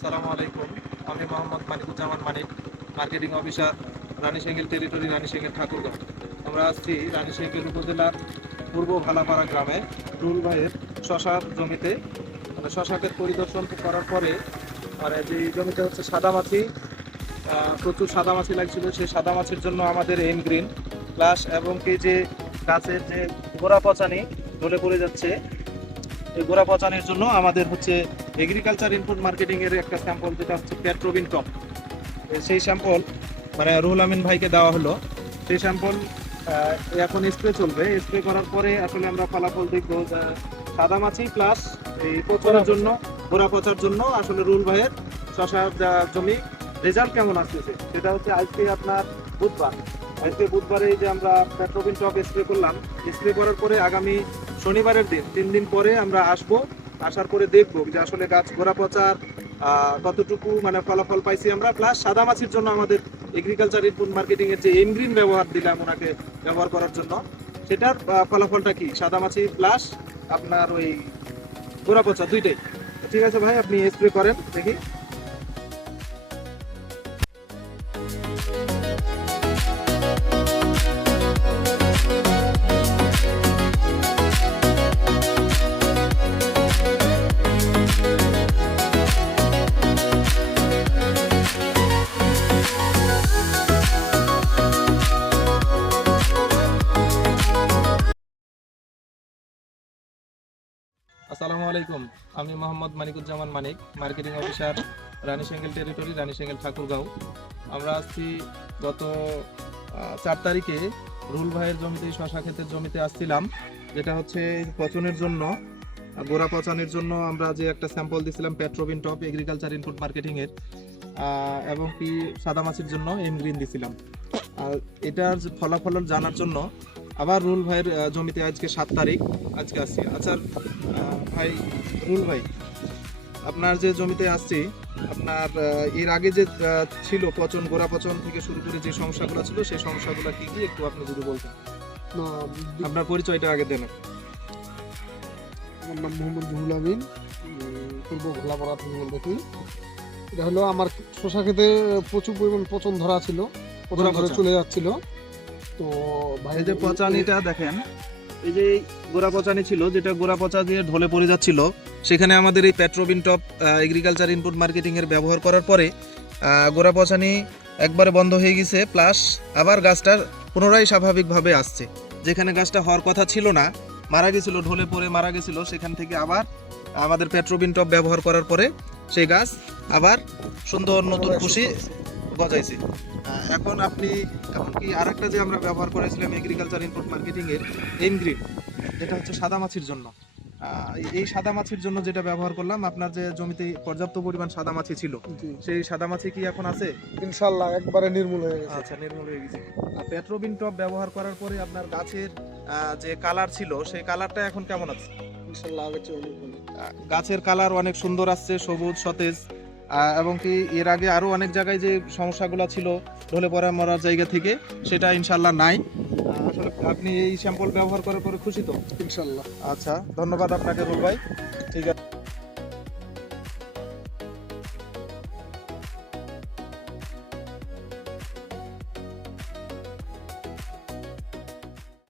আসসালামু আলাইকুম। আমি মোহাম্মদ মানিকুজ্জামান মানিক, মার্কেটিং অফিসার, রানীশাঙ্গেল টেরিটরি, রানীশাঙ্গেল ঠাকুরগাঁও। আমরা আসছি রানীশাঙ্গেল উপজেলার পূর্ব ভালাপাড়া গ্রামে রুল ভাইয়ের শশার জমিতে। শশা ক্ষেত পরিদর্শন করার পরে যে জমিতে হচ্ছে সাদামাছি, প্রচুর সাদামাছি লাগছিল। সেই সাদামাছির জন্য আমাদের এম গ্রিন প্লাস এবং কি যে গাছের যে গোড়া পচানি ঢলে পড়ে যাচ্ছে, এই গোড়া পচানির জন্য আমাদের হচ্ছে এগ্রিকালচার ইনপুট মার্কেটিং এর একটা স্যাম্পল, যেটা হচ্ছে পেট্রোবিন টপ। সেই স্যাম্পল রুহুল আমিন ভাইকে দেওয়া হলো। সেই স্যাম্পল এখন স্প্রে চলবে। স্প্রে করার পরে আসলে আমরা ফলাফল দেখবো সাদামাছি প্লাস এই পচনের জন্য, গোড়া পচার জন্য আসলে রুহুল ভাইয়ের শশার জমি রেজাল্ট কেমন আসতেছে। সেটা হচ্ছে আজকে আপনার বুধবার। আজকে বুধবারে যে আমরা পেট্রোবিন টপ স্প্রে করলাম, স্প্রে করার পরে আগামী শনিবারের দিন 3 দিন পরে আমরা আসবো। আসার পরে দেখবো যে আসলে গাছ গোড়া পচার কতটুকু ফলাফল পাইছি আমরা, প্লাস সাদামাছির জন্য আমাদের এগ্রিকালচার ইনপুট মার্কেটিং এর যে এম গ্রিন ব্যবহার দিলাম ওনাকে ব্যবহার করার জন্য, সেটার ফলাফলটা কি সাদামাছি প্লাস আপনার ওই গোড়া পচা দুইটাই। ঠিক আছে ভাই, আপনি স্প্রে করেন দেখি। আসসালামু আলাইকুম। আমি মোহাম্মদ মানিকুজ্জামান মানিক, মার্কেটিং অফিসার, রানীশাঙ্গেল টেরিটরি, রানীশাঙ্গেল ঠাকুরগাঁও। আমরা আসছি গত 4 তারিখে রুল ভাইয়ের জমিতে, শশা ক্ষেতের জমিতে আসছিলাম, যেটা হচ্ছে পচনের জন্য, গোড়া পচানোর জন্য আমরা যে একটা স্যাম্পল দিছিলাম পেট্রোবিন টপ এগ্রিকালচার ইনপুট মার্কেটিং এর, এবং কি সাদামাছির জন্য এম গ্রিন দিছিলাম। আর এটার ফলাফল জানার জন্য আবার রুল ভাইয়ের জমিতে আজকে 7 তারিখ আজকে আসছি। আচ্ছা ভাই, রুল ভাই, আপনার যে জমিতে আসছি, আপনার এর আগে যে ছিল পচন, গোড়া পচন থেকে শুরু করে যে সমস্যাগুলো ছিল, সেই সমস্যাগুলো কি কি একটু আপনি যদি বলতেন। আপনার পরিচয়টা আগে দেন। আমার নাম মোহাম্মদ রুহুল আমিন, পূর্ব ভোলাপাড়া থেকে বলতেছি। এটা হলো আমার শশা খেতে প্রচুর পরিমাণ পচন ধরা ছিল, পচন ধরে চলে যাচ্ছিল। তো ভাই এই যে পচানিটা দেখেন, এই যে গোড়া পচানি ছিল, যেটা গোড়া পচা দিয়ে ঢলে পড়ে যাচ্ছিল, সেখানে আমাদের এই পেট্রোবিন টপ এগ্রিকালচার ইনপুট মার্কেটিং এর ব্যবহার করার পরে গোড়া পচানি একবারে বন্ধ হয়ে গেছে, প্লাস আবার গাছটা পুনরায় স্বাভাবিকভাবে আসছে। যেখানে গাছটা হওয়ার কথা ছিল না, মারা গেছিল, ঢলে পড়ে মারা গেছিল, সেখান থেকে আবার আমাদের পেট্রোবিন টপ ব্যবহার করার পরে সেই গাছ আবার সুন্দর নতুন খুশি গজাইছে। এখন আপনি এমনকি আরেকটা যে আমরা ব্যবহার করেছিলাম এগ্রিকালচার ইনপুট মার্কেটিং এর এম গ্রিন, যেটা হচ্ছে সাদামাছির জন্য, এই সাদামাছির জন্য যেটা ব্যবহার করলাম, আপনার যে জমিতে পর্যাপ্ত পরিমাণ সাদামাছি ছিল, সেই সাদামাছি কি এখন আছে? ইনশাআল্লাহ একবারে নির্মূল হয়ে গেছে। আচ্ছা, নির্মূল হয়ে গেছে। আর পেট্রোবিন টপ ব্যবহার করার পরে আপনার গাছের যে কালার ছিল, সেই কালারটা এখন কেমন আছে? ইনশাআল্লাহ আগের চেয়ে অনেক ভালো। গাছের কালার অনেক সুন্দর আসছে, সবুজ সতেজ। এবং কি এর আগে আরো অনেক জায়গায় যে সমস্যাগুলো ছিল ঢলে পড়া মরার জায়গা থেকে, সেটা ইনশাল্লাহ নাই। আসলে আপনি এই স্যাম্পল ব্যবহার করার পরে খুশি তো? ইনশাআল্লাহ। আচ্ছা, ধন্যবাদ আপনাকে রুল ভাই। ঠিক আছে।